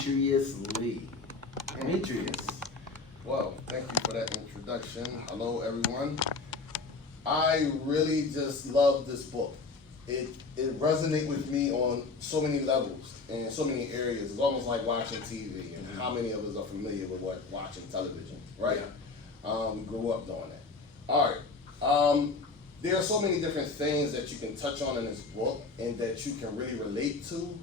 Demetrius Lee. Demetrius. Well, thank you for that introduction. Hello, everyone. I really just love this book. It resonates with me on so many levels and so many areas. It's almost like watching TV, and how many of us are familiar with watching television, right? We grew up doing that. All right. There are so many different things that you can touch on in this book and that you can really relate to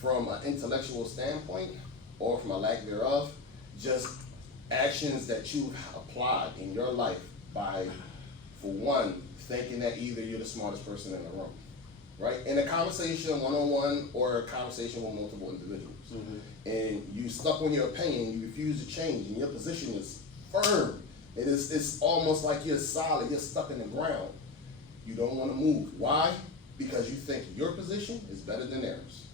from an intellectual standpoint or from a lack thereof. Just actions that you've applied in your life by, for one, thinking that either you're the smartest person in the room, right? In a conversation one-on-one or a conversation with multiple individuals. And you stuck on your opinion, you refuse to change, and your position is firm. It's almost like you're solid, you're stuck in the ground. You don't want to move. Why? Because you think your position is better than theirs.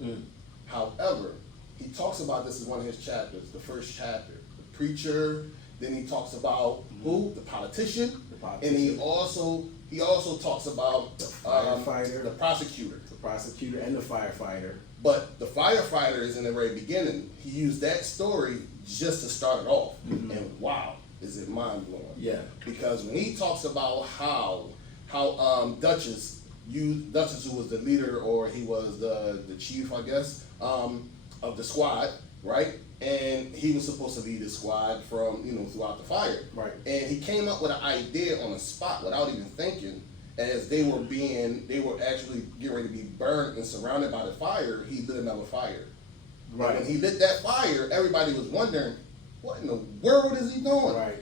However, he talks about this in one of his chapters, the first chapter. The preacher, then he talks about who? The politician. And he also talks about the firefighter, the prosecutor. The prosecutor and the firefighter. But the firefighter is in the very beginning. He used that story just to start it off. And wow, is it mind blowing? Yeah. Because when he talks about how Duchess, who was the leader, or he was the chief, I guess, of the squad, right? And he was supposed to lead the squad from, throughout the fire. Right. And he came up with an idea on the spot without even thinking. As they were actually getting ready to be burned and surrounded by the fire, he lit another fire. Right. And when he lit that fire, everybody was wondering, what in the world is he doing? Right.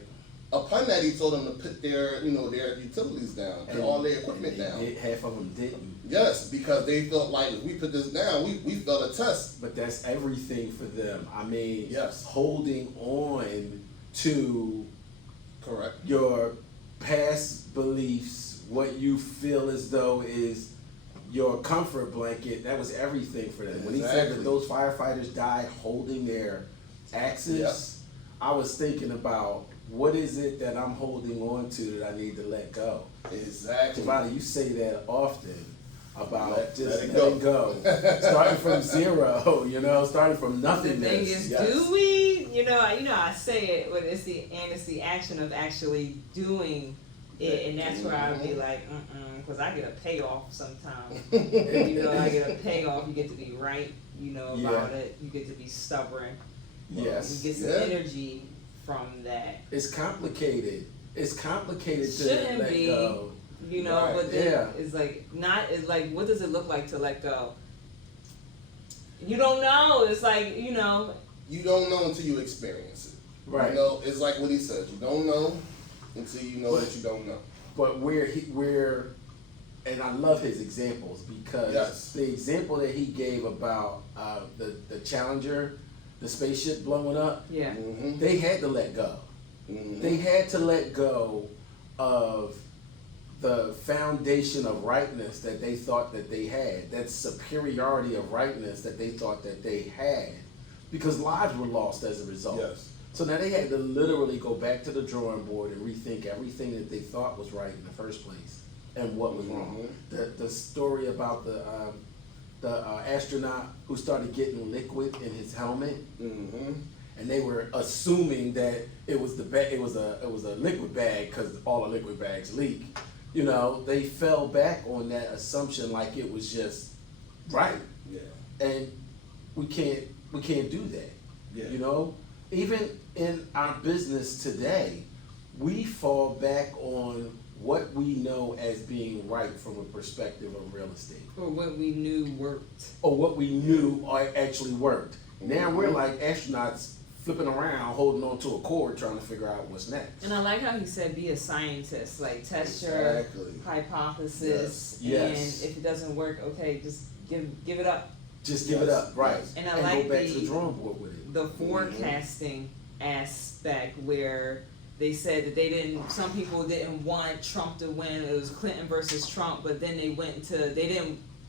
Upon that, he told them to put their utilities down, put all their equipment down. Half of them didn't. Yes, because they felt like if we put this down, we felt a test. But that's everything for them. I mean, yes, holding on to correct your past beliefs, what you feel as though is your comfort blanket. That was everything for them. Exactly. When he said that those firefighters died holding their axes, I was thinking about, what is it that I'm holding on to that I need to let go? Exactly. Javada, you say that often about letting go. Starting from zero, starting from nothingness. The thing is, do we? I say it, but it's the action of actually doing it, and that's where I'd be like, because I get a payoff sometimes. I get a payoff. You get to be right, about it. You get to be stubborn. Yes. You get some energy from that. It's complicated. It's complicated Shouldn't to let be, go. Right. But then it's like, what does it look like to let go? You don't know. It's like, you don't know until you experience it. Right. It's like what he says. You don't know until you know that you don't know. But and I love his examples, because the example that he gave about the Challenger, the spaceship blowing up, they had to let go. They had to let go of the foundation of rightness that they thought that they had, that superiority of rightness that they thought that they had, because lives were lost as a result. Yes. So now they had to literally go back to the drawing board and rethink everything that they thought was right in the first place and what was wrong. The story about the astronaut who started getting liquid in his helmet, and they were assuming that it was it was a liquid bag because all the liquid bags leak. They fell back on that assumption like it was just right. Yeah. And we can't do that. Yeah. Even in our business today, we fall back on what we know as being right from a perspective of real estate. Or what we knew worked. Or what we knew actually worked. Now we're like astronauts flipping around, holding on to a cord, trying to figure out what's next. And I like how he said, be a scientist. Like, test your hypothesis. Yes. And if it doesn't work, okay, just give it up. Just give it up, right. And I like go back to the drawing board with it. The forecasting aspect, where they said that some people didn't want Trump to win. It was Clinton versus Trump, but then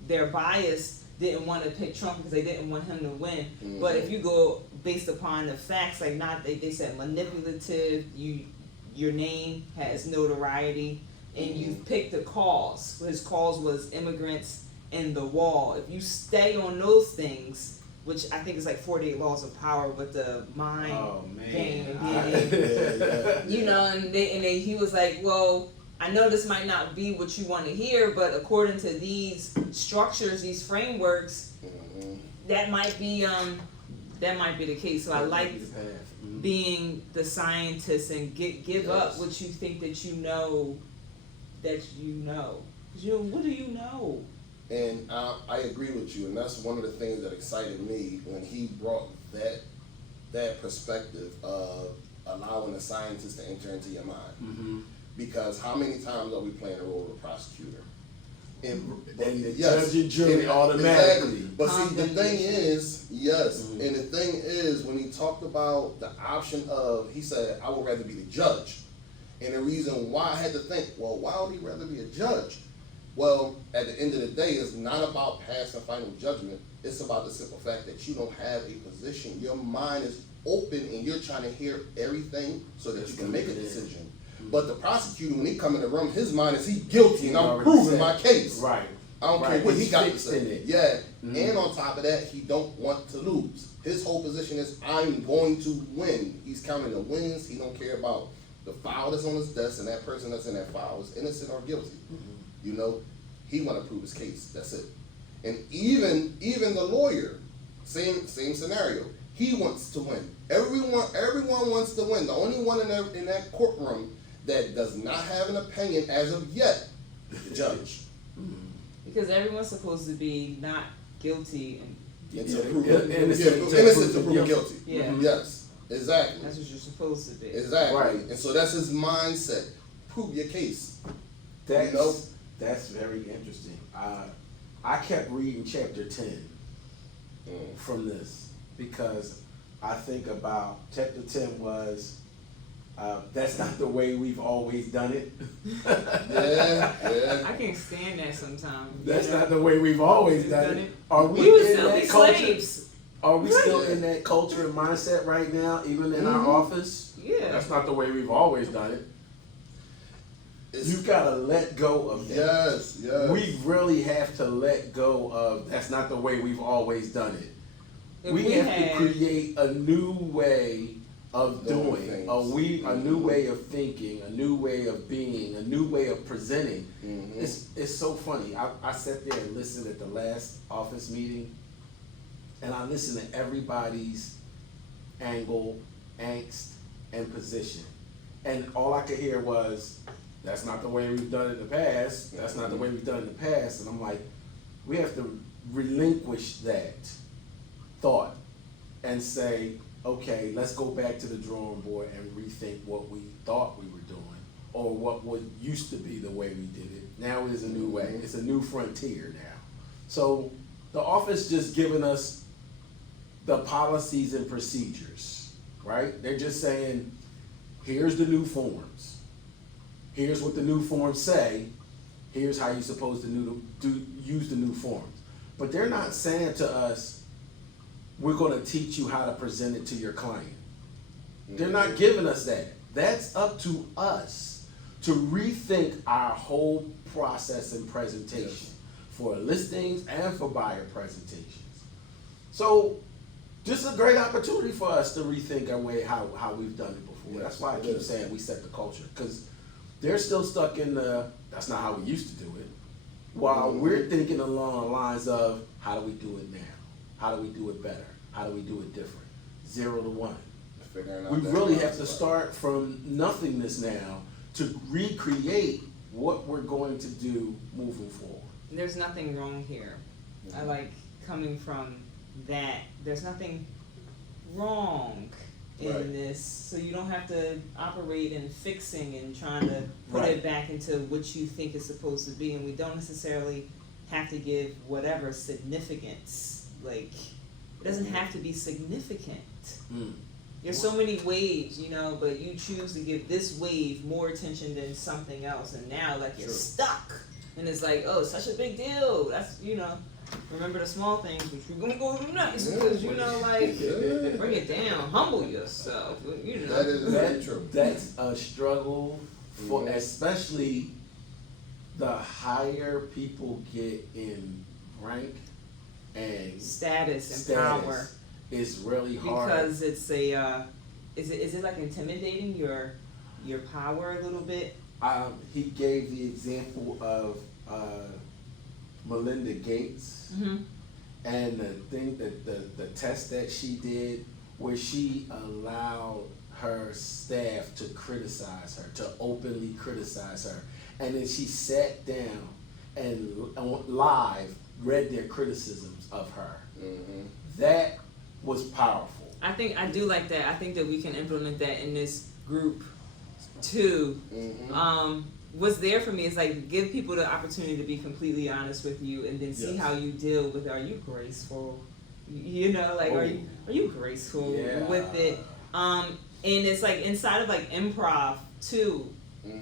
their bias didn't want to pick Trump because they didn't want him to win. But if you go based upon the facts, like they said manipulative, your name has notoriety, and you picked a cause. His cause was immigrants and the wall. If you stay on those things, which I think is like 48 Laws of Power with the mind game. You know, and he was like, well, I know this might not be what you want to hear, but according to these structures, these frameworks, that might be the case. So I like being the scientist and give up what you think that you know. Because what do you know? And I agree with you, and that's one of the things that excited me when he brought that perspective of allowing a scientist to enter into your mind. Because how many times are we playing the role of a prosecutor? And the judge and jury automatically. Exactly. But see, the thing is, and the thing is, when he talked about the option of, he said, I would rather be the judge. And the reason why I had to think, well, why would he rather be a judge? Well, at the end of the day, it's not about passing final judgment. It's about the simple fact that you don't have a position. Your mind is open and you're trying to hear everything so that you can make a decision. But the prosecutor, when he come in the room, his mind is he guilty and I'm proving my case. Right. I don't care what he got to say. It. Yeah. And on top of that, he don't want to lose. His whole position is I'm going to win. He's counting the wins. He don't care about the file that's on his desk and that person that's in that file is innocent or guilty. You know, he want to prove his case. That's it. And even the lawyer, same scenario. He wants to win. Everyone wants to win. The only one in that courtroom that does not have an opinion as of yet is the judge. Because everyone's supposed to be not guilty and innocent to prove guilty. Yeah. Yes. Exactly. That's what you're supposed to be. Exactly. Right. And so that's his mindset. Prove your case. That's very interesting. I kept reading chapter 10 from this because I think about chapter 10 was that's not the way we've always done it. I can't stand that sometimes. That's not the way we've always done it. Are we would in still that be culture? slaves. Are we still in that culture and mindset right now, even in our office? Yeah. That's not the way we've always done it. You gotta let go of that. Yes. We really have to let go of that's not the way we've always done it. We have to create a new way of doing, a new way of thinking, a new way of being, a new way of presenting. It's so funny. I sat there and listened at the last office meeting, and I listened to everybody's angle, angst, and position. And all I could hear was, that's not the way we've done it in the past. That's not the way we've done it in the past. And I'm like, we have to relinquish that thought and say, okay, let's go back to the drawing board and rethink what we thought we were doing or what used to be the way we did it. Now it is a new way. It's a new frontier now. So the office just giving us the policies and procedures, right? They're just saying, here's the new forms. Here's what the new forms say. Here's how you're supposed to use the new forms. But they're not saying to us, we're going to teach you how to present it to your client. They're not giving us that. That's up to us to rethink our whole process and presentation for listings and for buyer presentations. So this is a great opportunity for us to rethink our way, how we've done it before. That's why I keep saying we set the culture, because they're still stuck in that's not how we used to do it. While we're thinking along the lines of, how do we do it now? How do we do it better? How do we do it different? 0 to 1. We really have to start from nothingness now to recreate what we're going to do moving forward. There's nothing wrong here. I like coming from that. There's nothing wrong in this, so you don't have to operate in fixing and trying to put it back into what you think it's supposed to be, and we don't necessarily have to give whatever significance. Like, it doesn't have to be significant. There's so many waves, but you choose to give this wave more attention than something else, and now you're stuck, and it's like, oh, it's such a big deal. That's remember the small things, which we're gonna go nuts because bring it down, humble yourself. That is very true. That's a struggle for especially the higher people get in rank and status and power is really hard. because it's a is it like intimidating your power a little bit? He gave the example of Melinda Gates and the thing that the test that she did where she allowed her staff to criticize her, to openly criticize her, and then she sat down and live read their criticisms of her. That was powerful. I do like that. I think that we can implement that in this group too. What's there for me is like give people the opportunity to be completely honest with you, and then see how you deal with. Are you graceful? You know, like are you graceful with it? And it's like inside of like improv too.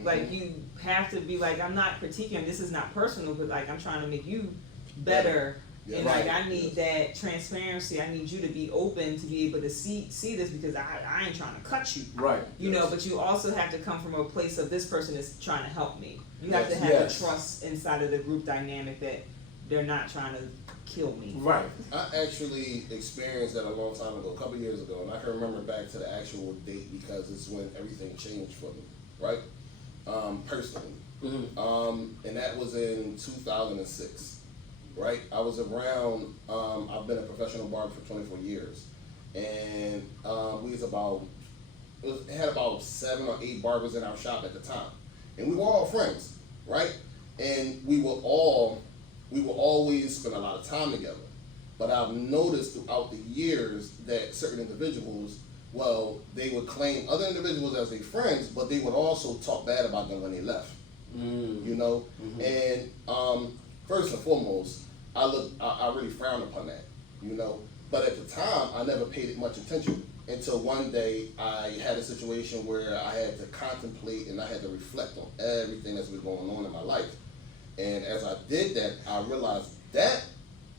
Like you have to be like, I'm not critiquing. This is not personal, but like I'm trying to make you better. And like I need that transparency. I need you to be open to be able to see this because I ain't trying to cut you. Right. You know, but you also have to come from a place of this person is trying to help me. You have to have the trust inside of the group dynamic that they're not trying to kill me. Right. I actually experienced that a long time ago, a couple years ago, and I can remember back to the actual date because it's when everything changed for me, right? Personally. And that was in 2006. Right, I was around. I've been a professional barber for 24 years, and we was about. It had about 7 or 8 barbers in our shop at the time, and we were all friends, right? And we will always spend a lot of time together. But I've noticed throughout the years that certain individuals, well, they would claim other individuals as their friends, but they would also talk bad about them when they left. You know, and first and foremost, I really frowned upon that, you know. But at the time, I never paid it much attention until one day I had a situation where I had to contemplate and I had to reflect on everything that's been going on in my life. And as I did that, I realized that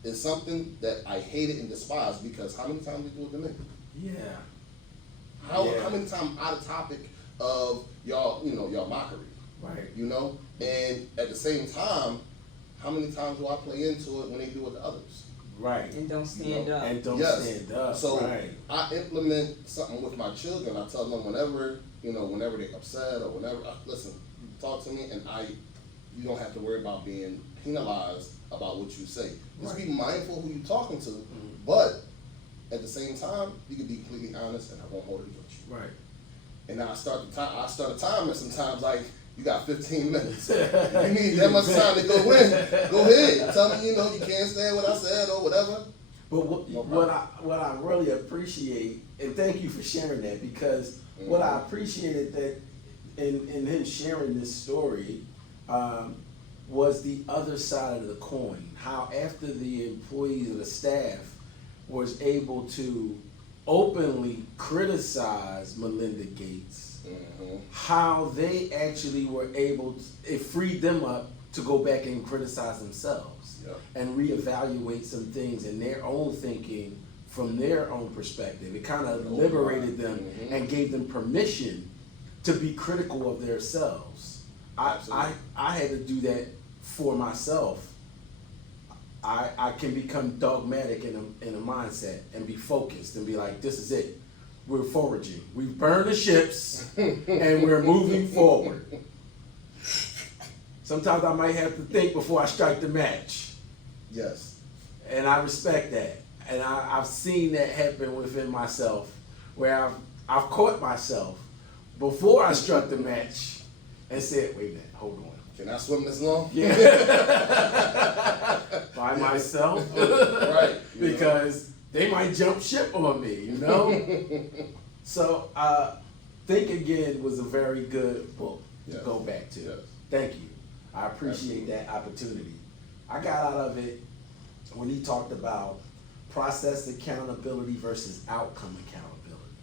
is something that I hated and despised because how many times did you do it to me? Yeah. How many times out of topic of y'all mockery? Right. You know? And at the same time, how many times do I play into it when they do it to others? Right. And don't stand up. And don't stand up. So right. I implement something with my children. I tell them whenever they're upset or whenever, listen, talk to me, and you don't have to worry about being penalized about what you say. Just be mindful who you're talking to, but at the same time, you can be completely honest, and I won't hold it against you. Right. And I start a timer sometimes like. You got 15 minutes. You need that much time to go in. Go ahead. Tell me, you can't stand what I said or whatever. But what I really appreciate, and thank you for sharing that, because what I appreciated that in him sharing this story was the other side of the coin. How after the employees or the staff was able to openly criticize Melinda Gates, how they actually were able to, it freed them up to go back and criticize themselves and reevaluate some things in their own thinking from their own perspective. It kind of liberated them and gave them permission to be critical of themselves. I had to do that for myself. I can become dogmatic in a mindset and be focused and be like, this is it. We're foraging. We've burned the ships and we're moving forward. Sometimes I might have to think before I strike the match. Yes. And I respect that. And I've seen that happen within myself where I've caught myself before I struck the match and said, wait a minute, hold on. Can I swim this long? Yeah. By myself. Right. Because they might jump ship on me, So, Think Again was a very good book to go back to. Yes. Thank you. I appreciate that opportunity. I got out of it when he talked about process accountability versus outcome accountability.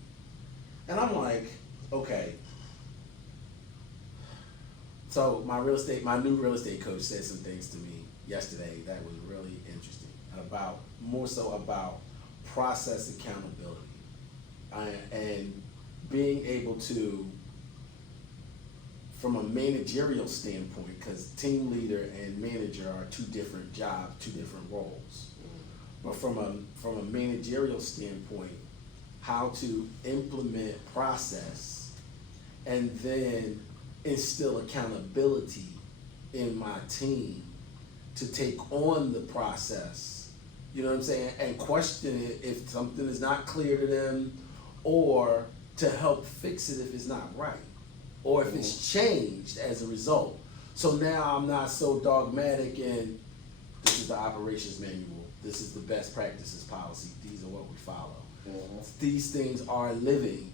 And I'm like, okay. So my new real estate coach said some things to me yesterday that was really interesting more so about process accountability and being able to, from a managerial standpoint, because team leader and manager are two different jobs, two different roles. but from a managerial standpoint, how to implement process and then instill accountability in my team to take on the process, you know what I'm saying, and question it if something is not clear to them, or to help fix it if it's not right, or if it's changed as a result. So now I'm not so dogmatic in, this is the operations manual, this is the best practices policy, these are what we follow. These things are living.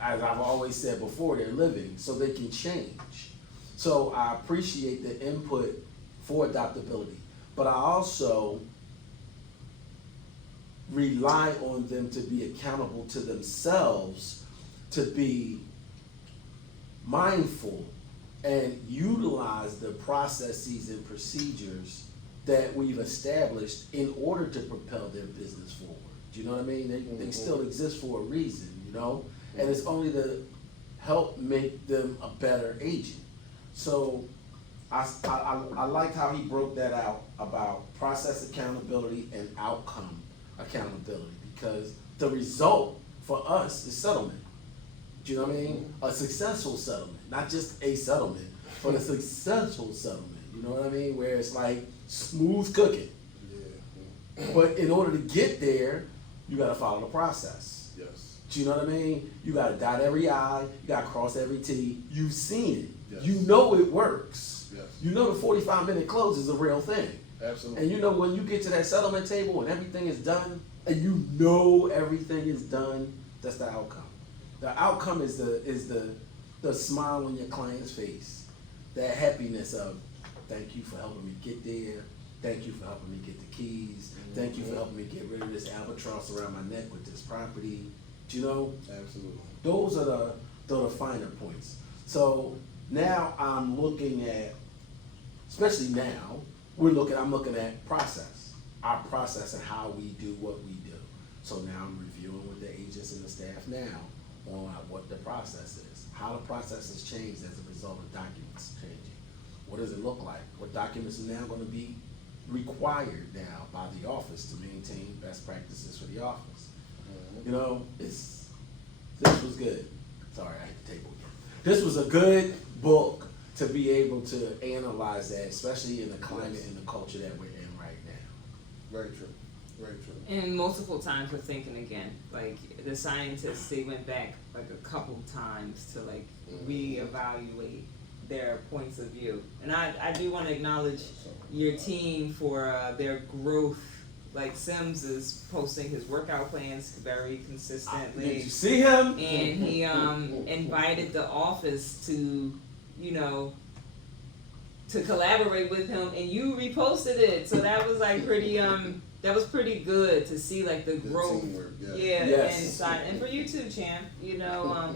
As I've always said before, they're living, so they can change. So I appreciate the input for adaptability, but I also rely on them to be accountable to themselves, to be mindful and utilize the processes and procedures that we've established in order to propel their business forward. Do you know what I mean? They still exist for a reason, you know? And it's only to help make them a better agent. So I liked how he broke that out about process accountability and outcome accountability, because the result for us is settlement. Do you know what I mean? A successful settlement, not just a settlement, but a successful settlement. You know what I mean? Where it's like smooth cooking. Yeah. But in order to get there, you gotta follow the process. Yes. Do you know what I mean? You gotta dot every I, you gotta cross every T. You've seen it. Yes. You know it works. Yes. You know the 45-minute close is a real thing. Absolutely. And you know when you get to that settlement table and everything is done, and you know everything is done, that's the outcome. The outcome is the smile on your client's face. That happiness of, thank you for helping me get there. Thank you for helping me get the keys. Thank you for helping me get rid of this albatross around my neck with this property. Do you know? Absolutely. Those are the finer points. So now I'm looking at, especially now, I'm looking at process. Our process and how we do what we do. So now I'm reviewing with the agents and the staff now on what the process is. How the process has changed as a result of documents changing. What does it look like? What documents are now gonna be required now by the office to maintain best practices for the office? You know, this was good. Sorry, I hit the table again. This was a good book to be able to analyze that, especially in the climate and the culture that we're in right now. Very true. Very true. And multiple times we're thinking again. Like the scientists, they went back like a couple times to like reevaluate their points of view. And I do want to acknowledge your team for their growth. Like Sims is posting his workout plans very consistently. Did you see him? And he invited the office to, you know, to collaborate with him, and you reposted it. So that was like pretty that was pretty good to see like the growth. Teamwork, yeah. Yeah, Yes. and for you too, Champ, you know,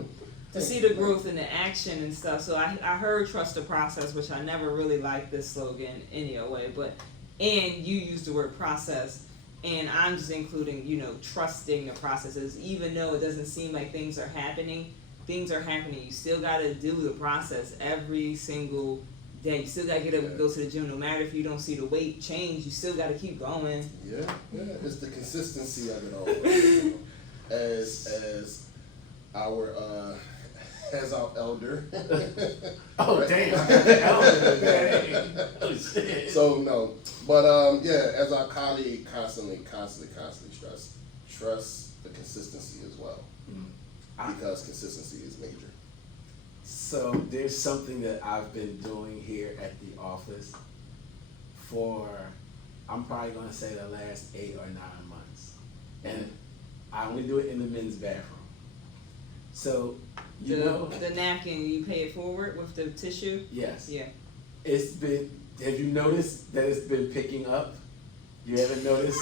to see the growth and the action and stuff. So I heard trust the process, which I never really liked this slogan anyway, but and you used the word process. And I'm just including, you know, trusting the processes, even though it doesn't seem like things are happening. Things are happening. You still got to do the process every single day. You still got to get up and go to the gym. No matter if you don't see the weight change, you still got to keep going. Yeah, it's the consistency of it all. You know, as our elder. Oh damn! Elder, man. Oh shit. So no, but yeah, as our colleague constantly trust the consistency as well, because consistency is major. So there's something that I've been doing here at the office for, I'm probably gonna say the last 8 or 9 months, and I only do it in the men's bathroom. So you know, The napkin, you pay it forward with the tissue? yes, Yeah. it's been. Have you noticed that it's been picking up? You haven't noticed?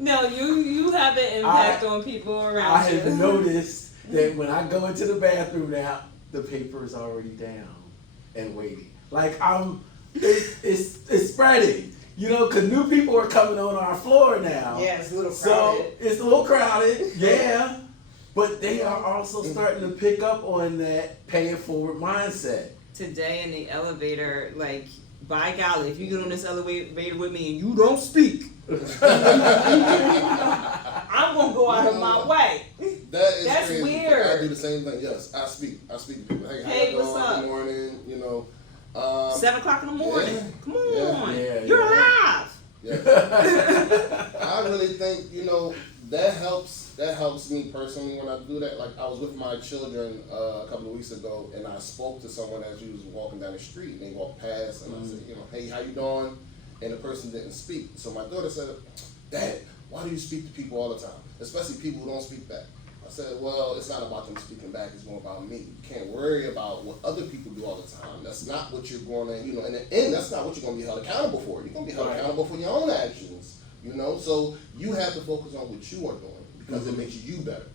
No, you have an impact on people around I you. have noticed that when I go into the bathroom now, the paper is already down and waiting. Like it's spreading. You know, because new people are coming on our floor now. Yeah, it's a little So crowded. it's a little crowded, yeah. But they are also starting to pick up on that pay it forward mindset. Today in the elevator, like, by golly, if you get on this elevator with me and you don't speak, I'm gonna go out of my way. That's crazy. Weird. I do the same thing. Yes, I speak to people. Hey, how what's up? Good morning. 7 o'clock in the morning. Yeah, Come on, yeah, you're alive. Yeah. I really think that helps me personally when I do that. Like I was with my children a couple of weeks ago, and I spoke to someone as we was walking down the street, and they walked past, and I said, hey, how you doing? And the person didn't speak. So my daughter said, Dad, why do you speak to people all the time, especially people who don't speak back? I said, well, it's not about them speaking back, it's more about me. You can't worry about what other people do all the time. That's not what you're going to, in the end, that's not what you're going to be held accountable for. You're going to be held accountable for your own actions, So you have to focus on what you are doing because it makes you better,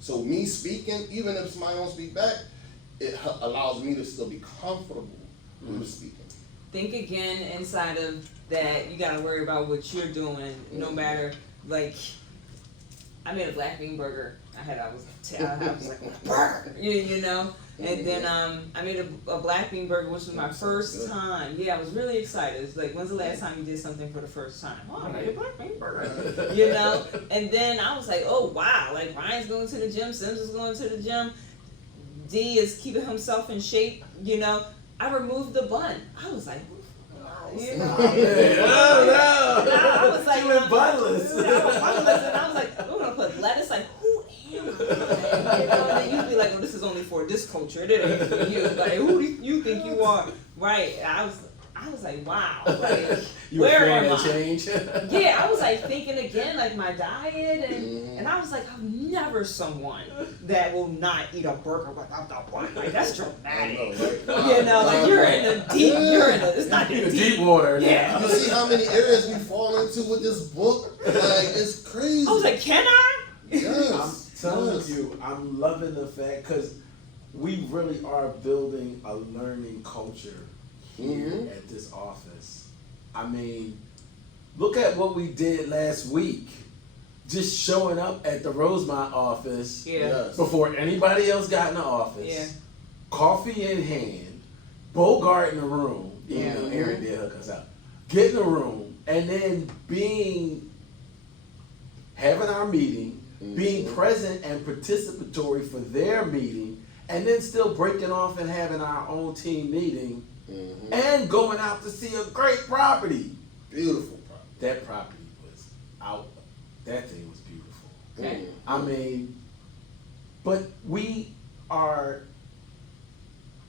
So me speaking, even if somebody don't speak back, it allows me to still be comfortable with speaking. Think again inside of that, you gotta worry about what you're doing, no matter, like, I made a black bean burger. I was like, burger, and then I made a black bean burger, which was my first time. Yeah, I was really excited. It's like, when's the last time you did something for the first time? Oh, I made a black bean burger, And then I was like, oh wow, like Ryan's going to the gym, Sims is going to the gym, D is keeping himself in shape, I removed the bun. I was like, I was like, you were bunless. And I was like, we're gonna put lettuce. Like, who am I? And you'd be like, well, this is only for this culture. It ain't for you. Like, who do you think you are? Right? And I was like, wow. Like, where am I? Change? Yeah, I was like thinking again, like my diet, and I was like, I'm never someone that will not eat a burger without the bun. Like that's dramatic. Like you're in the deep. It's not in the deep water. Yeah. You see how many areas we fall into with this book? Like it's crazy. I was like, can I? Yes. I'm telling you, I'm loving the fact because we really are building a learning culture here at this office. I mean, look at what we did last week. Just showing up at the Rosemont office before anybody else got in the office. Yeah. Coffee in hand, Bogart in the room. Aaron did hook us up. Get in the room, and then having our meeting, being present and participatory for their meeting, and then still breaking off and having our own team meeting. And going out to see a great property. Beautiful property. That property was out. That thing was beautiful. Okay. I mean, but we are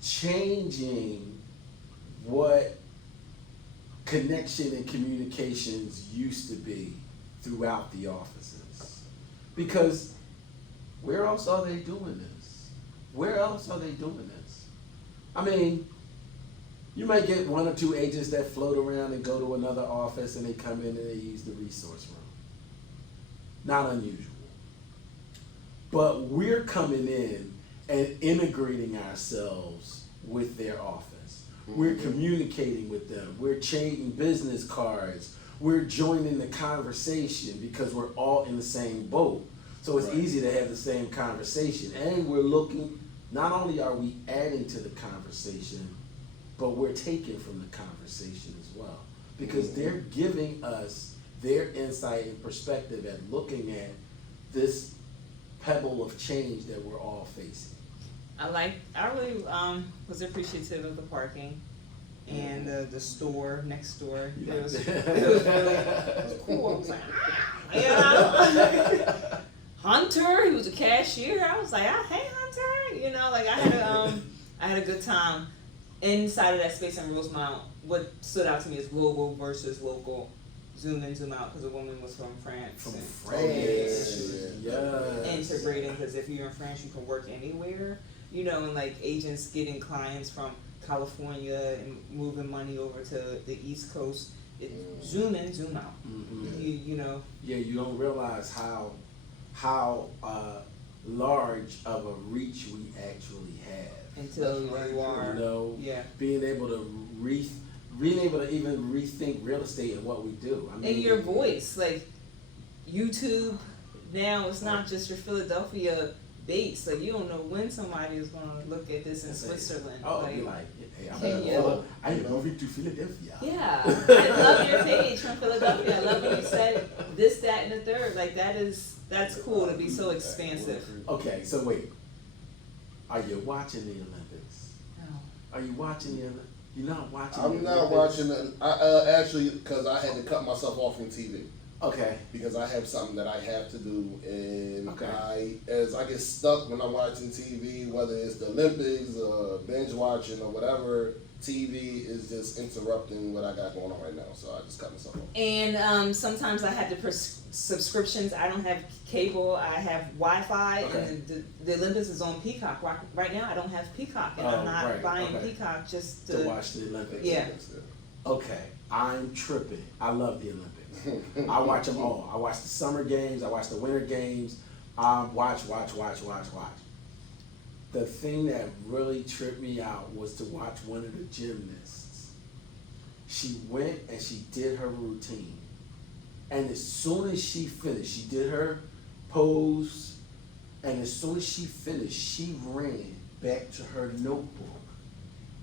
changing what connection and communications used to be throughout the offices. Because where else are they doing this? Where else are they doing this? I mean, you might get one or two agents that float around and go to another office and they come in and they use the resource room. Not unusual. But we're coming in and integrating ourselves with their office. We're communicating with them. We're changing business cards. We're joining the conversation because we're all in the same boat. So it's easy to have the same conversation. And we're looking, not only are we adding to the conversation, but we're taking from the conversation as well. Because they're giving us their insight and perspective at looking at this pebble of change that we're all facing. I really was appreciative of the parking and the store next door. It was cool. I was like, Hunter, he was a cashier. I was like, hey Hunter, I had a good time inside of that space in Rosemont. What stood out to me is global versus local. Zoom in, zoom out, because the woman was from France. From France, integrating, because if you're in France, you can work anywhere. And like agents getting clients from California and moving money over to the East Coast. Zoom in, zoom out. Yeah, you don't realize how large of a reach we actually have until you are. Being able to even rethink real estate and what we do. I mean, and your voice, like YouTube now, it's not just your Philadelphia debates. Like you don't know when somebody is going to look at this in Switzerland. Oh, like, be like, hey, Kenya. I am moving to Philadelphia. Yeah, I love your page from Philadelphia. I love when you said this, that, and the third. Like that's cool to be so expansive. Okay, so wait. Are you watching the Olympics? No. Are you watching the Olympics? You're not watching I'm the not Olympics? watching it. I actually, because I had to cut myself off from TV. Okay. Because I have something that I have to do, and Okay. as I get stuck when I'm watching TV, whether it's the Olympics or binge watching or whatever, TV is just interrupting what I got going on right now, so I just cut myself off. And sometimes I had the subscriptions. I don't have cable. I have Wi-Fi, Okay. and the Olympics is on Peacock. Right now, I don't have Peacock, and I'm not right, buying okay. Peacock just To watch the Olympics. Yeah. Okay, I'm tripping. I love the Olympics. I watch them all. I watch the summer games. I watch the winter games. Watch. The thing that really tripped me out was to watch one of the gymnasts. She went and she did her routine. And as soon as she finished, she did her pose. And as soon as she finished, she ran back to her notebook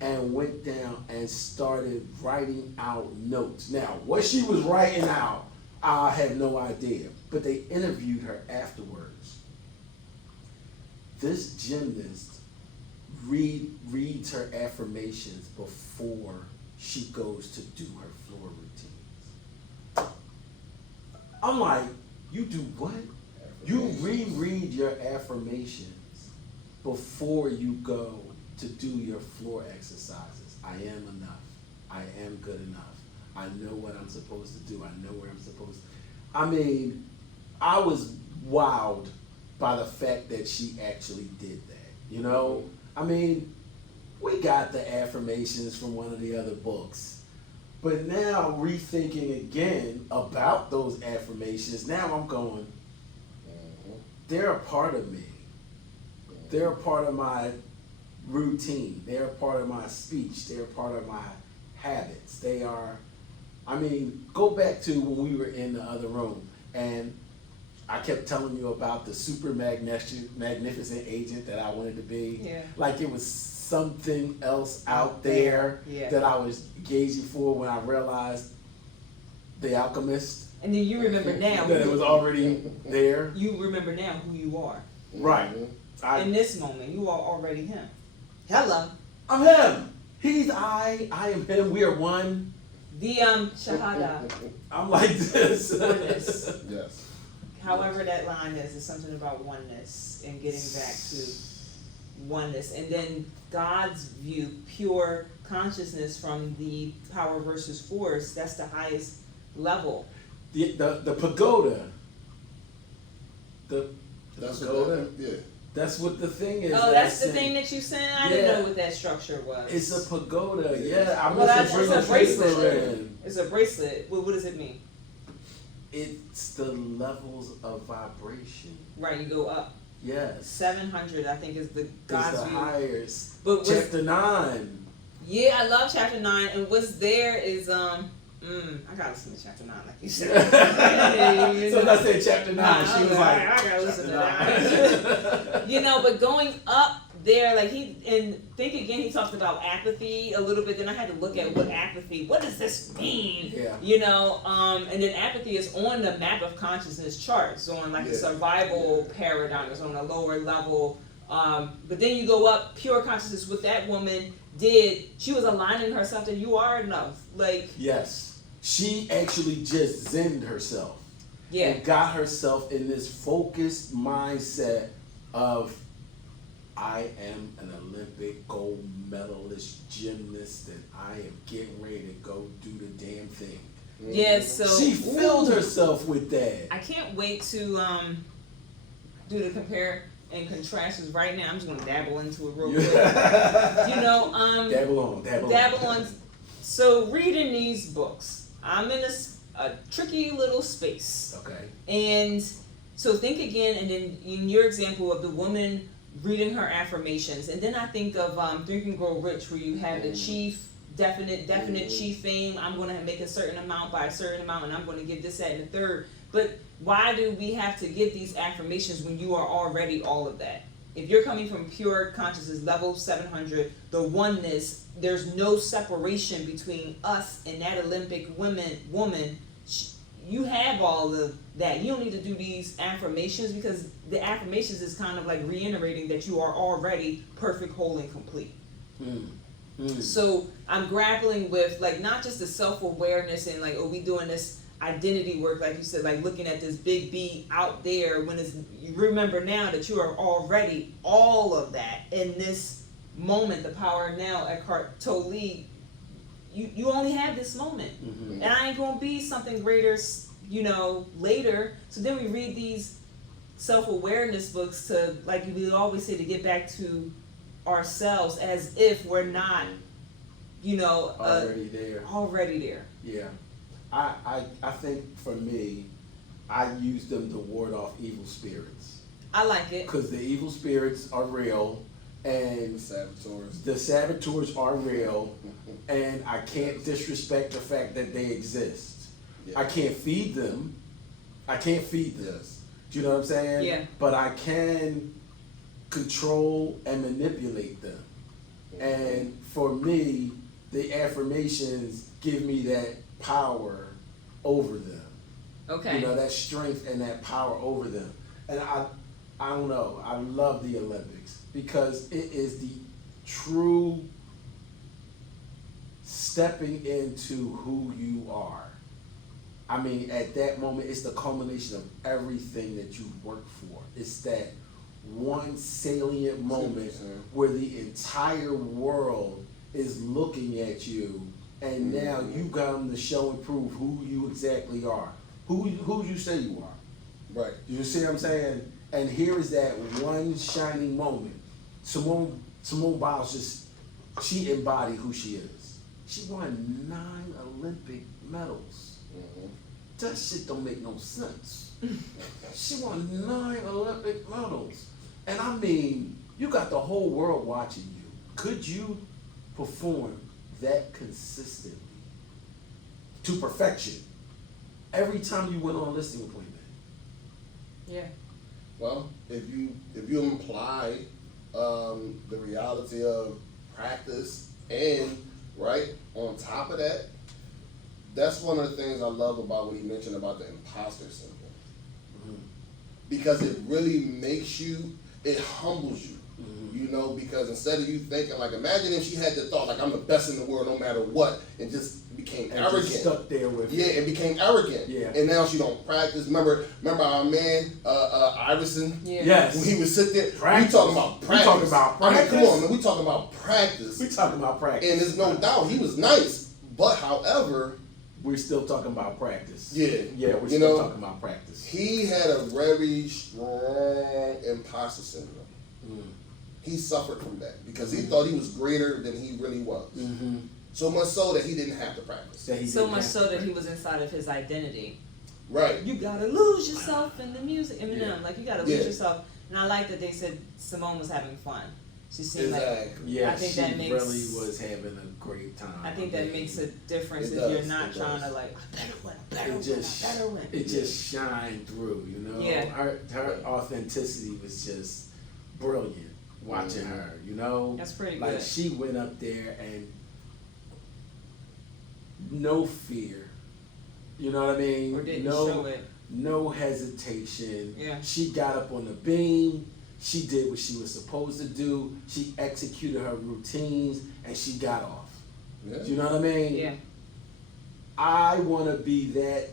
and went down and started writing out notes. Now, what she was writing out, I had no idea. But they interviewed her afterwards. This gymnast reads her affirmations before she goes to do her floor routines. I'm like, you do what? You reread your affirmations before you go to do your floor exercises. I am enough. I am good enough. I know what I'm supposed to do. I know where I'm supposed to. I mean, I was wowed by the fact that she actually did that. You know? I mean, we got the affirmations from one of the other books. But now, rethinking again about those affirmations, now I'm going, they're a part of me. They're a part of my routine. They're a part of my speech. They're a part of my habits. They are, I mean, go back to when we were in the other room and I kept telling you about the super magnificent agent that I wanted to be. Yeah. Like it was something else out there that I was gauging for when I realized The Alchemist. And then you remember now. That it was already there. You remember now who you are. Right. In this moment, you are already him. Hello. I'm him. He's I am him. We are one. The Shahada. I'm like this. Oneness. Yes. However that line is, it's something about oneness and getting back to oneness. And then God's view, pure consciousness from the power versus force, that's the highest level. The pagoda. The That's pagoda. yeah. That's what the thing is. Oh, that's the thing that you sent? I didn't know what that structure was. It's a pagoda. Yeah, I Well, must have it's bring a a bracelet. paper in. It's a bracelet. What does it mean? It's the levels of vibration. Right, you go up. Yes. 700, I think, is the It's God's the view. highest. But Chapter 9. Yeah, I love chapter 9, and what's there is I gotta listen to chapter 9, like you said. So when I said chapter 9, she was like, I gotta listen to that. You know, but going up there, like he talked about apathy a little bit. Then I had to look at what does this mean? Yeah. You know, and then apathy is on the map of consciousness charts, on like the survival paradigm, it's on a lower level. But then you go up, pure consciousness. What that woman did, she was aligning herself that you are enough. Like, yes. She actually just zenned herself. yeah. And got herself in this focused mindset of, I am an Olympic gold medalist gymnast and I am getting ready to go do the damn thing. Yeah, so She filled herself with that. I can't wait to do the compare and contrast. 'Cause right now I'm just gonna dabble into it real quick. You know, dabble on. So reading these books, I'm in a tricky little space. Okay. And so think again, and then in your example of the woman reading her affirmations, and then I think of Think and Grow Rich, where you have the chief, definite chief fame. I'm going to make a certain amount by a certain amount, and I'm going to give this, that, and the third. But why do we have to give these affirmations when you are already all of that? if you're coming from pure consciousness, level 700, the oneness, there's no separation between us and that Olympic woman. You have all of that. You don't need to do these affirmations, because the affirmations is kind of like reiterating that you are already perfect, whole, and complete. So I'm grappling with, like, not just the self-awareness and like, oh, we doing this identity work, like you said, like looking at this big B out there, when it's, you remember now that you are already all of that in this moment. The power now, Eckhart Tolle, you only have this moment, and I ain't gonna be something greater, later. So then we read these self-awareness books to, like we always say, to get back to ourselves, as if we're not, already there. Yeah. I think for me, I use them to ward off evil spirits. I like it. Because the evil spirits are real, and the saboteurs are real, and I can't disrespect the fact that they exist. Yeah. I can't feed them. Yes. Do you know what I'm saying? Yeah. But I can control and manipulate them. And for me, the affirmations give me that power over them. Okay. That strength and that power over them. And I don't know, I love the Olympics because it is the true stepping into who you are. I mean, at that moment, it's the culmination of everything that you work for. It's that one salient moment where the entire world is looking at you, and now you got them to show and prove who you exactly are, who you say you are. Right. You see what I'm saying? And here is that one shining moment. Simone Biles she embodied who she is. She won 9 Olympic medals. That shit don't make no sense. She won 9 Olympic medals. And I mean, you got the whole world watching you. Could you perform that consistently to perfection every time you went on a listing appointment? Yeah. Well, if you imply the reality of practice, and right on top of that, that's one of the things I love about what he mentioned about the imposter syndrome. Because it really makes you, it humbles you. Because instead of you thinking, like, imagine if she had the thought, like, I'm the best in the world no matter what, and just became arrogant. Just stuck there with it became arrogant. Yeah. And now she don't practice. Remember our man, Iverson? Yeah. Yes. When he would sit there, Practice. we talking about practice. I mean, come on, man, we talking about practice. We talking about practice. And there's no doubt he was nice, but however, we're still talking about practice. Yeah. Yeah, we're still talking about practice. He had a very strong imposter syndrome. He suffered from that because he thought he was greater than he really was. So much so that he didn't have to practice. So much so that he was inside of his identity. Right. You gotta lose yourself in the music. Eminem, Yeah. like, you gotta lose yourself. And I like that they said Simone was having fun. She seemed like, yeah, I think she that makes, really was having a great time. I think that makes a difference if you're not trying to, like, I better win. It just shined through, Yeah. Her authenticity was just brilliant. Watching her, That's pretty like good. she went up there and no fear, you know what I mean? Or didn't show it. No hesitation. Yeah. She got up on the beam. She did what she was supposed to do. She executed her routines and she got off. Yeah. Do you know what I mean? Yeah. I want to be that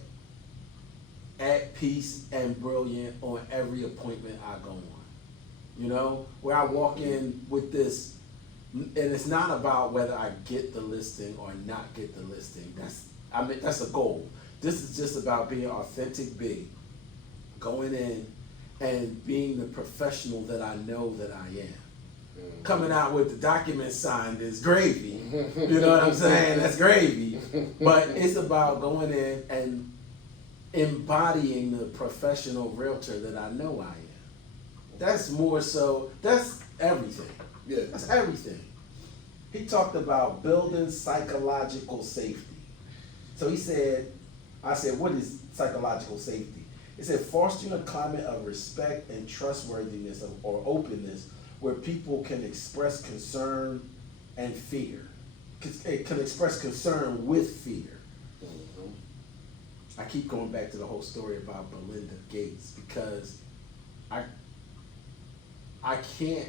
at peace and brilliant on every appointment I go on. Where I walk in with this, and it's not about whether I get the listing or not get the listing. That's a goal. This is just about being authentic B, going in and being the professional that I know that I am. Coming out with the document signed is gravy. You know what I'm saying? That's gravy. But it's about going in and embodying the professional realtor that I know I am. That's more so, that's everything. Yeah. That's everything. He talked about building psychological safety. So I said, what is psychological safety? It said fostering a climate of respect and trustworthiness or openness where people can express concern and fear. It can express concern with fear. I keep going back to the whole story about Belinda Gates because I can't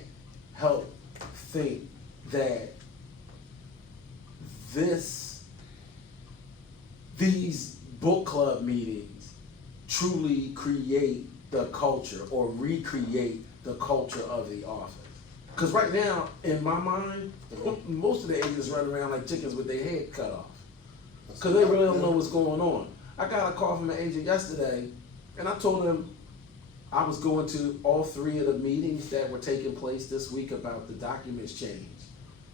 help think that these book club meetings truly create the culture or recreate the culture of the office. Because right now, in my mind, most of the agents run around like chickens with their head cut off. Because they really don't know what's going on. I got a call from an agent yesterday, and I told him I was going to all 3 of the meetings that were taking place this week about the documents change.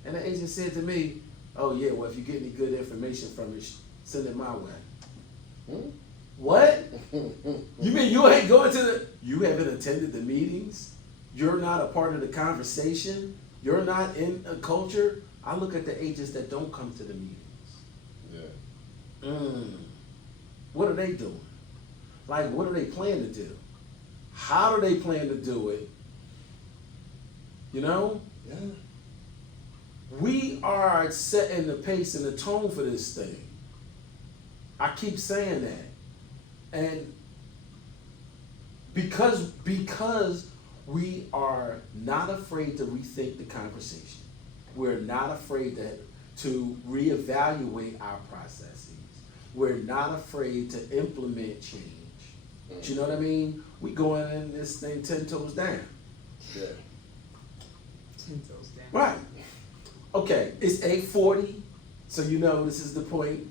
And the agent said to me, oh yeah, well if you get any good information from it, send it my way. What? You mean you ain't going to you haven't attended the meetings? You're not a part of the conversation? You're not in a culture? I look at the agents that don't come to the meetings. Yeah. What are they doing? Like, what do they plan to do? How do they plan to do it? You know? Yeah. We are setting the pace and the tone for this thing. I keep saying that. And because we are not afraid to rethink the conversation, we're not afraid to reevaluate our processes. We're not afraid to implement change. Do you know what I mean? We going in this thing 10 toes down. Yeah. 10 toes down. Right. Okay, it's 8:40, so you know this is the point,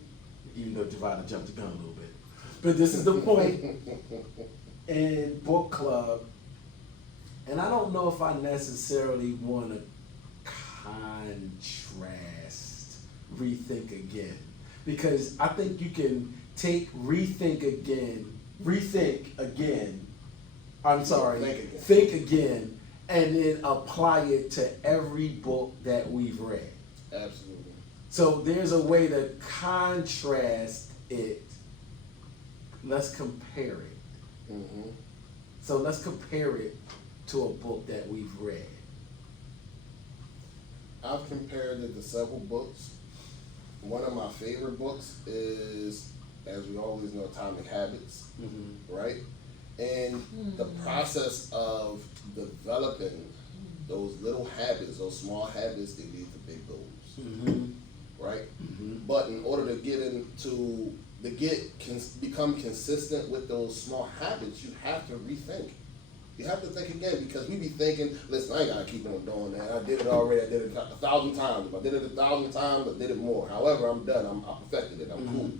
even though Javada jumped the gun a little bit. But this is the point in book club, and I don't know if I necessarily want to contrast rethink again. Because I think you can take think again, and then apply it to every book that we've read. Absolutely. So there's a way to contrast it. Let's compare it. So let's compare it to a book that we've read. I've compared it to several books. One of my favorite books is, as we always know, Atomic Habits, right? And the process of developing those little habits, those small habits, they lead to big goals, right? But in order to become consistent with those small habits, you have to rethink. You have to think again, because we be thinking, listen, I ain't gotta keep on doing that. I did it already. I did it 1,000 times. If I did it 1,000 times, I did it more. However, I'm done. I perfected it. I'm cool.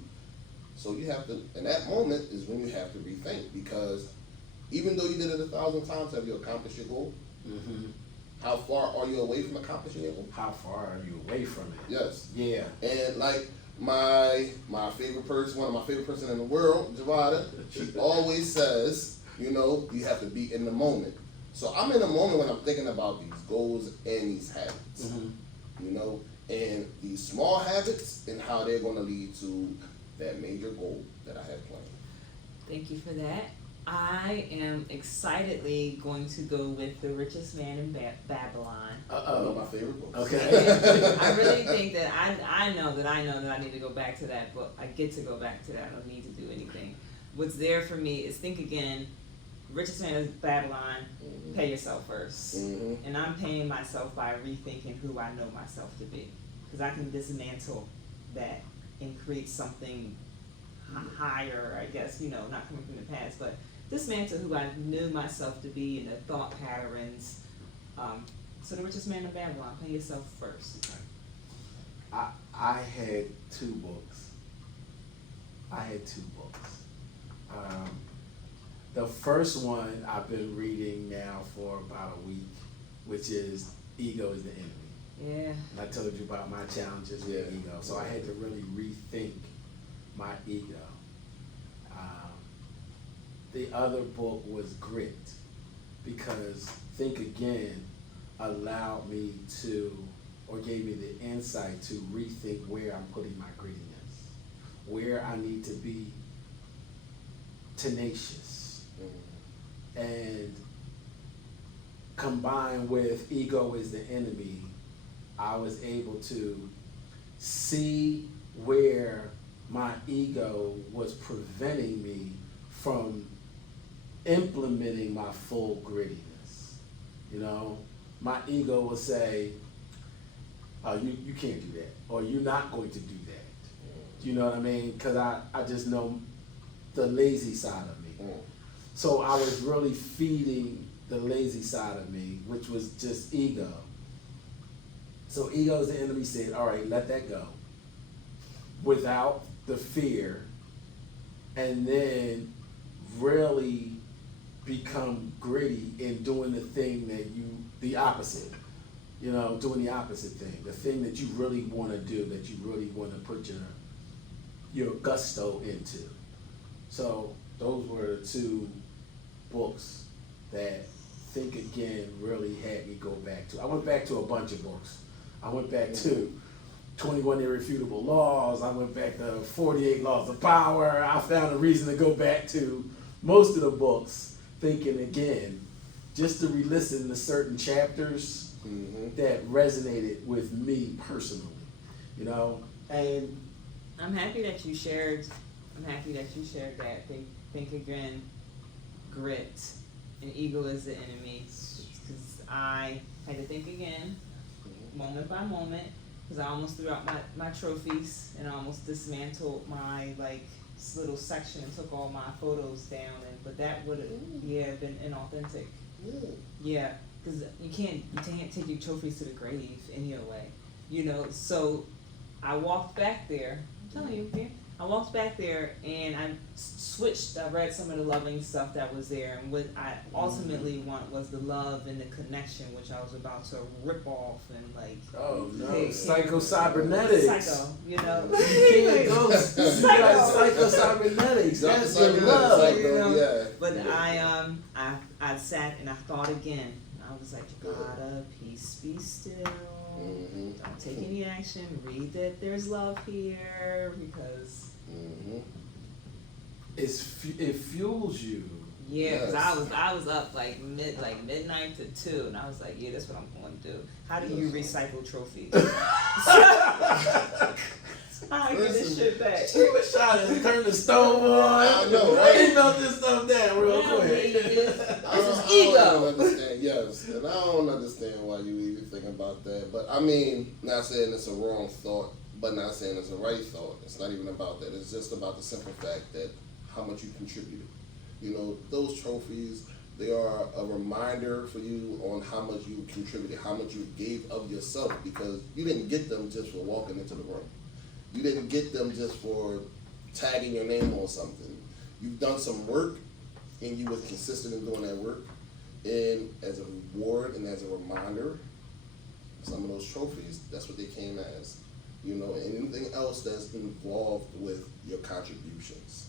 So you have to, in that moment is when you have to rethink, because even though you did it 1,000 times, have you accomplished your goal? How far are you away from accomplishing your goal? How far are you away from it? Yes. Yeah. And like my favorite person, one of my favorite person in the world, Javada, she always says, you know, you have to be in the moment. So I'm in the moment when I'm thinking about these goals and these habits, you know, and these small habits and how they're going to lead to that major goal that I have planned. Thank you for that. I am excitedly going to go with The Richest Man in Babylon. One of my favorite books. Okay. I really think that I know that I need to go back to that book. I get to go back to that. I don't need to do anything. What's there for me is think again. Richest Man in Babylon, pay yourself first. And I'm paying myself by rethinking who I know myself to be. Because I can dismantle that and create something higher, I guess, you know, not coming from the past, but dismantle who I knew myself to be and the thought patterns. So The Richest Man in Babylon, pay yourself first. I had two books. The first one I've been reading now for about a week, which is Ego is the Enemy. Yeah. And I told you about my challenges with ego, so I had to really rethink my ego. The other book was Grit, because Think Again allowed me to, or gave me the insight to rethink where I'm putting my grittiness, where I need to be tenacious, and combined with ego is the enemy, I was able to see where my ego was preventing me from implementing my full grittiness. You know, my ego will say, oh, you can't do that, or you're not going to do that. You know what I mean? Because I just know the lazy side of me. So I was really feeding the lazy side of me, which was just ego. So ego is the enemy. Said, all right, let that go without the fear, and then really become gritty in doing the thing that the opposite, doing the opposite thing, the thing that you really want to do, that you really want to put your gusto into. So those were the two books that Think Again really had me go back to. I went back to a bunch of books. I went back to 21 Irrefutable Laws. I went back to 48 Laws of Power. I found a reason to go back to most of the books, Thinking Again, just to re-listen to certain chapters that resonated with me personally, and I'm happy that you shared that. Think Again, grit, and ego is the enemy. Because I had to think again, moment by moment, because I almost threw out my trophies and I almost dismantled my little section and took all my photos down. But that would have been inauthentic. Yeah, because you can't take your trophies to the grave anyway. So I walked back there. I'm telling you, I walked back there and I switched. I read some of the loving stuff that was there, and what I ultimately want was the love and the connection, which I was about to rip off and oh no, psycho-cybernetics. Psycho, You can't go psycho-cybernetics. That's your love, Yeah. But I sat and I thought again. I was like, you gotta peace, be still. Don't take any action. Read that there's love here, because it fuels you. Yeah, because I was up midnight to 2, and I was like, yeah, that's what I'm going to do. How do you recycle trophies? I get this shit back. She was trying to turn the stove on. I know, right? They melt this stuff down real quick. This is ego. I don't understand, yes, and I don't understand why you even think about that. But I mean, not saying it's a wrong thought, but not saying it's a right thought. It's not even about that. It's just about the simple fact that how much you contributed. Those trophies, they are a reminder for you on how much you contributed, how much you gave of yourself, because you didn't get them just for walking into the room. You didn't get them just for tagging your name on something. You've done some work, and you were consistent in doing that work. And as a reward and as a reminder, some of those trophies, that's what they came as. And anything else that's involved with your contributions.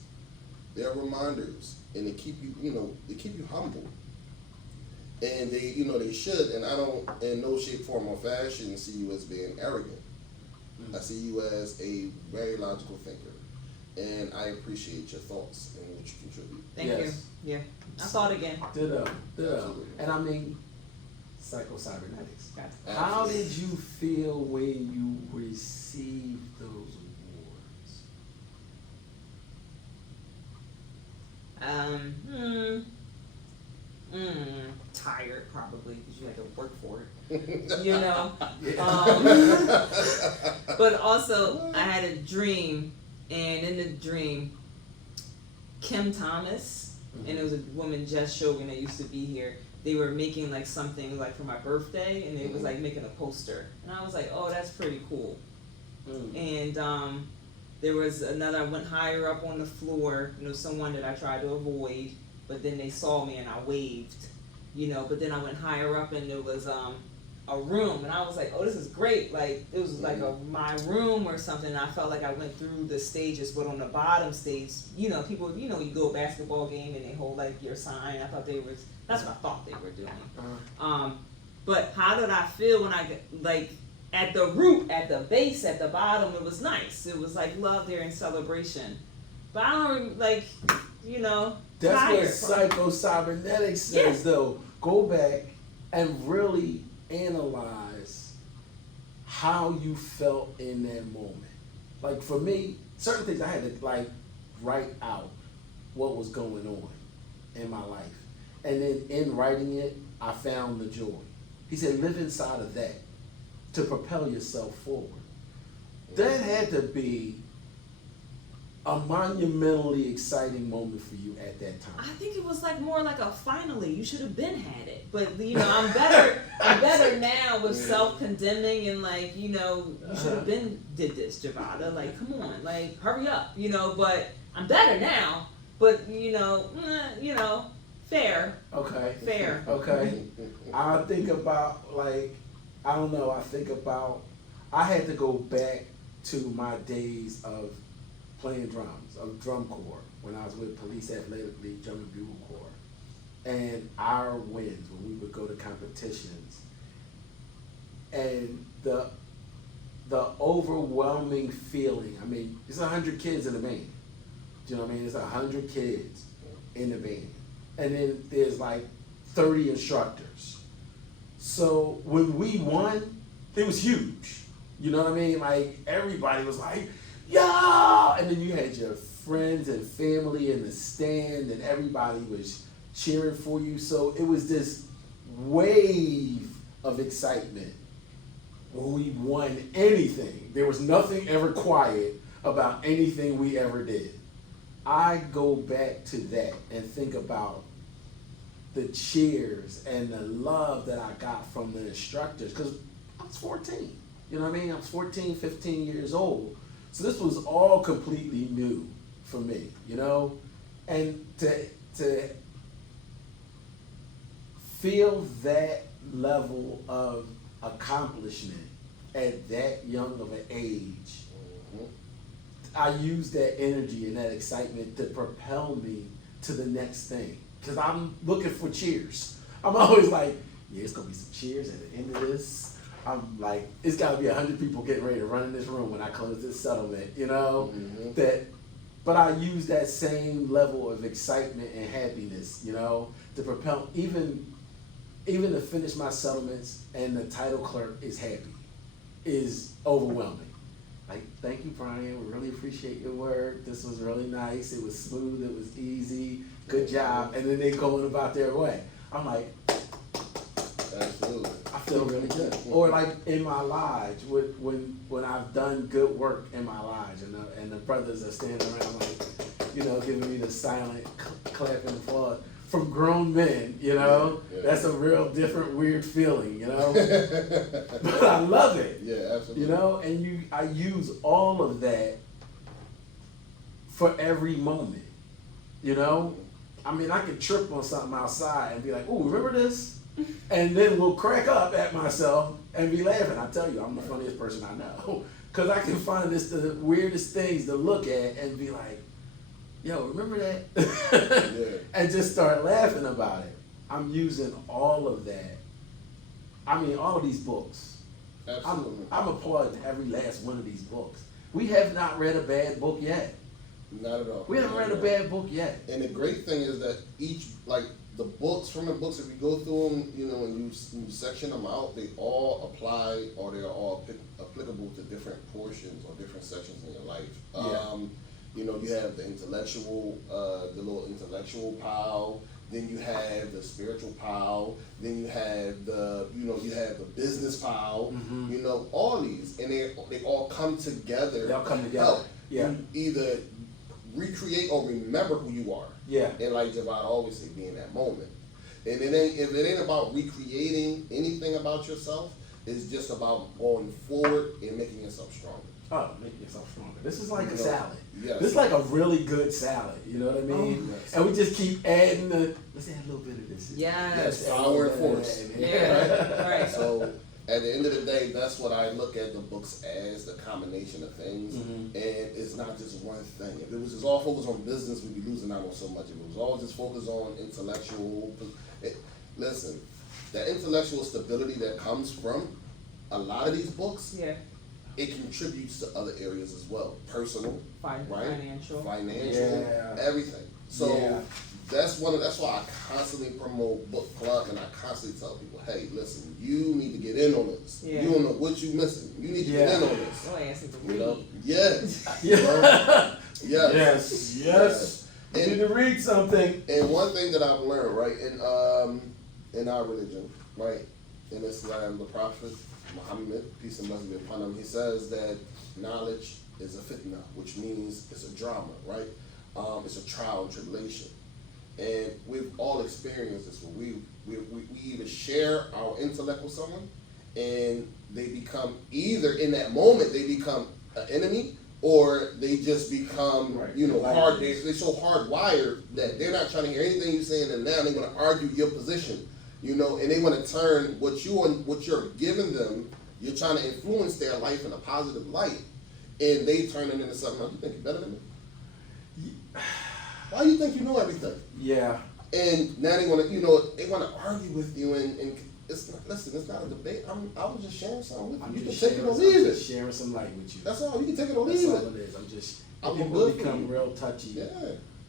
They're reminders, and they keep you, they keep you humble. And they should, and I don't, in no shape, form, or fashion, see you as being arrogant. I see you as a very logical thinker, and I appreciate your thoughts and what you contribute. Thank you. Yeah, I thought again. Ditto. Absolutely. And I mean, psycho-cybernetics. Gotcha. How did you feel when you received those awards? Tired probably, because you had to work for it. But also I had a dream, and in the dream, Kim Thomas, and it was a woman, Jess Shogun, that used to be here. They were making something for my birthday, and they was making a poster, and I was like, oh, that's pretty cool. And there was another. I went higher up on the floor. Someone that I tried to avoid, but then they saw me and I waved. But then I went higher up, and there was a room, and I was like, oh, this is great. It was my room or something. And I felt like I went through the stages, but on the bottom stage, people, you go to a basketball game and they hold your sign. That's what I thought they were doing. But how did I feel when I got, at the root, at the base, at the bottom? It was nice. It was love there and celebration. But I don't That's Tired what psycho-cybernetics says, though. Go back and really analyze how you felt in that moment. Like for me, certain things I had to like write out what was going on in my life. And then in writing it, I found the joy. He said, live inside of that to propel yourself forward. That had to be a monumentally exciting moment for you at that time. I think it was like more like a finally, you should have been had it. But you know, I'm better now with self-condemning and like, you know, you should have been did this, Javada. Like, come on, like hurry up, you know, but I'm better now. But you know, fair. Okay. Fair. Okay. I think about like, I don't know, I had to go back to my days of playing drums, of drum corps, when I was with Police Athletic League, Drum and Bugle Corps. And our wins, when we would go to competitions, and the overwhelming feeling, I mean, it's 100 kids in the band. Do you know what I mean? It's 100 kids in the band. And then there's like 30 instructors. So when we won, it was huge. You know what I mean? Like everybody was like, yeah! And then you had your friends and family in the stand and everybody was cheering for you. So it was this wave of excitement when we won anything. There was nothing ever quiet about anything we ever did. I go back to that and think about the cheers and the love that I got from the instructors, because I was 14. You know what I mean? I was 14, 15 years old. So this was all completely new for me, you know? And to feel that level of accomplishment at that young of an age, I use that energy and that excitement to propel me to the next thing. Because I'm looking for cheers. I'm always like, yeah, it's gonna be some cheers at the end of this. I'm like, it's gotta be 100 people getting ready to run in this room when I close this settlement, you know? But I use that same level of excitement and happiness, you know, to propel, even to finish my settlements and the title clerk is happy, is overwhelming. Like, thank you, Brian. We really appreciate your work. This was really nice. It was smooth. It was easy. Good job. And then they going about their way. I'm like, absolutely. I feel really good. Or like in my lodge, when I've done good work in my lodge, and the brothers are standing around like, you know, giving me the silent clapping applause from grown men, you know. Yeah. That's a real different, weird feeling, you know. But I love it. Yeah, absolutely. You know, and I use all of that for every moment, you know. I mean, I could trip on something outside and be like, "Ooh, remember this?" And then we'll crack up at myself and be laughing. I tell you, I'm the funniest person I know, because I can find the weirdest things to look at and be like, yo, remember that? Yeah. And just start laughing about it. I'm using all of that. I mean, all of these books. Absolutely. I'm applauding every last one of these books. We have not read a bad book yet. Not at all. We haven't read a bad book yet. And the great thing is that each, like, the books, from the books, if you go through them, you know, and you section them out, they all apply, or they are all applicable to different portions or different sections in your life. Yeah. You know, you have the intellectual, the little intellectual pile. Then you have the spiritual pile. Then you have the, you know, you have the business pile. Mm-hmm. You know, all these, and they all come together. They all come together. Help yeah. You either recreate or remember who you are. Yeah. And like Javon always say, be in that moment. And if it ain't about recreating anything about yourself, it's just about going forward and making yourself stronger. Oh, making yourself stronger. This is like a salad. Yes. This is like a really good salad. You know what I mean? Oh, yes. And we just keep adding let's add a little bit of this. Yes. Power and force. Yeah. Right. So at the end of the day, that's what I look at the books as, the combination of things. Mm-hmm. And it's not just one thing. If it was just all focused on business, we'd be losing out on so much. If it was all just focused on intellectual, listen, the intellectual stability that comes from a lot of these books, yeah, it contributes to other areas as well. Personal, right? Financial, yeah. Everything. So Yeah. that's why I constantly promote book club, and I constantly tell people, hey, listen, you need to get in on this. Yeah. You don't know what you missing. You need to get in on this. Your ass need to You read. know? Yes. Yeah. You know? Yes. Yes. Yes. You need to read something. And one thing that I've learned, right, in our religion, right, in Islam, the Prophet Muhammad, peace and blessings be upon him, he says that knowledge is a fitna, which means it's a drama, right? It's a trial and tribulation. And we've all experienced this where we either share our intellect with someone and they become, either in that moment they become an enemy, or they just become, Right. you know, Like hard. this. They're so hardwired that they're not trying to hear anything you're saying, and now they're going to argue your position, you know, and they want to turn what you're giving them. You're trying to influence their life in a positive light, and they turn it into something. You think you're better than me? Why do you think you know everything? Yeah. And now they want to, you know, they want to argue with you, and it's not. Listen, it's not a debate. I was just sharing something with you. I'm You can just take it or leave it. sharing some light with you. That's all. You can take it or That's leave all it. it is. I'm just. I'm People good for become you. real touchy. Yeah.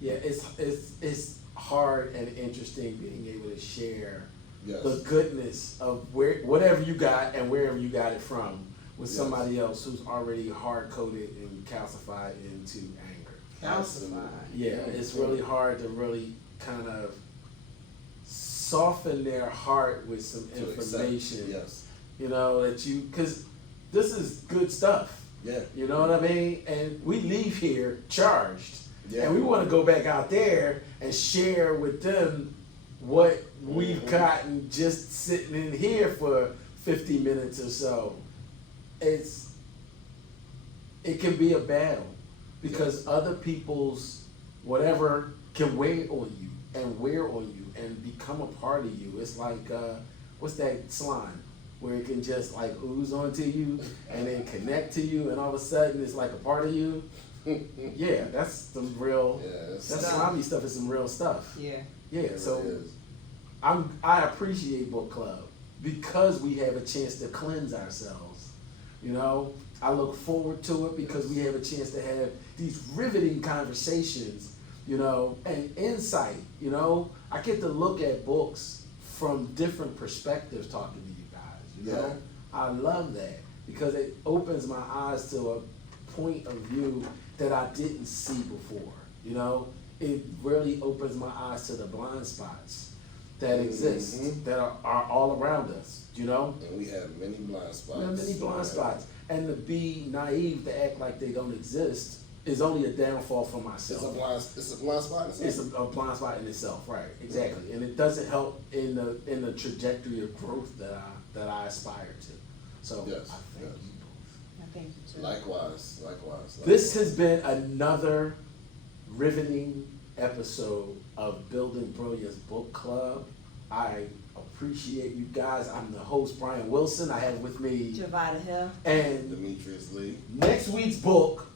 Yeah. It's hard and interesting being able to share Yes. the goodness of whatever you got and wherever you got it from with Yes. somebody else who's already hard coded and calcified into anger. Calcified. Yeah, it's really hard to really kind of soften their heart with some To accept. information. Yes. You know, because this is good stuff. Yeah. You know what I mean? And we leave here charged. Yeah. And we want to go back out there and share with them what we've Mhm. gotten just sitting in here for 50 minutes or so. It can be a battle because other people's whatever can weigh on you and wear on you and become a part of you. It's like, what's that slime? Where it can just like ooze onto you and then connect to you, and all of a sudden it's like a part of you. Yeah, that's some real. Yeah. That slimy stuff is some real stuff. Yeah. Yeah, so I appreciate book club because we have a chance to cleanse ourselves. You know, I look forward to it because we have a chance to have these riveting conversations. You know, and insight. You know, I get to look at books from different perspectives talking to you guys. You know, I love that because it opens my eyes to a point of view that I didn't see before. You know, it really opens my eyes to the blind spots that exist, Mhm. that are all around us. You know, And we have many blind spots. there are many blind spots, and to be naive to act like they don't exist is only a downfall for myself. It's a blind spot. It's a blind spot in itself, right? Exactly, and it doesn't help in the trajectory of growth that I aspire to. So Yes, I thank yes. you both. I thank you too. Likewise. This has been another riveting episode of Building Brilliance Book Club. I appreciate you guys. I'm the host, Brian Wilson. I have with me Javada Hill. and Demetrius Lee. next week's book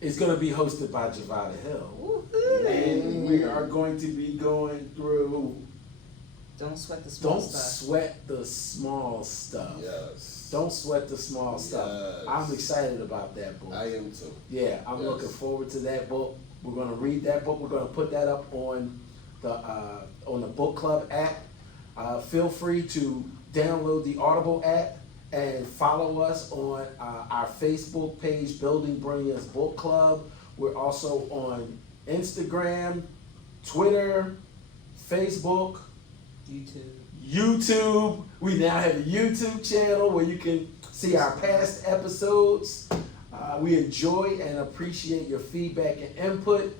is going to be hosted by Javada Hill. Woohoo! And we are going to be going through Don't sweat the small Don't stuff. Sweat the Small Stuff. Yes. Don't Sweat the Small Stuff. Yes. I'm excited about that book. I am too. Yeah, I'm Yes. looking forward to that book. We're going to read that book. We're going to put that up on the book club app. Feel free to download the Audible app and follow us on our Facebook page, Building Brilliance Book Club. We're also on Instagram, Twitter, Facebook, YouTube. We now have a YouTube channel where you can see our past episodes. We enjoy and appreciate your feedback and input.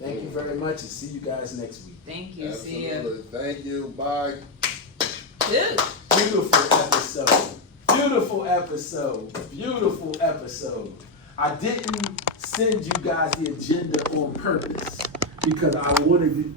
Thank you very much, and see you guys next week. Thank you. See Absolutely. Thank you. Bye. ya. Beautiful episode. Beautiful episode. Beautiful episode. I didn't send you guys the agenda on purpose because I wanted to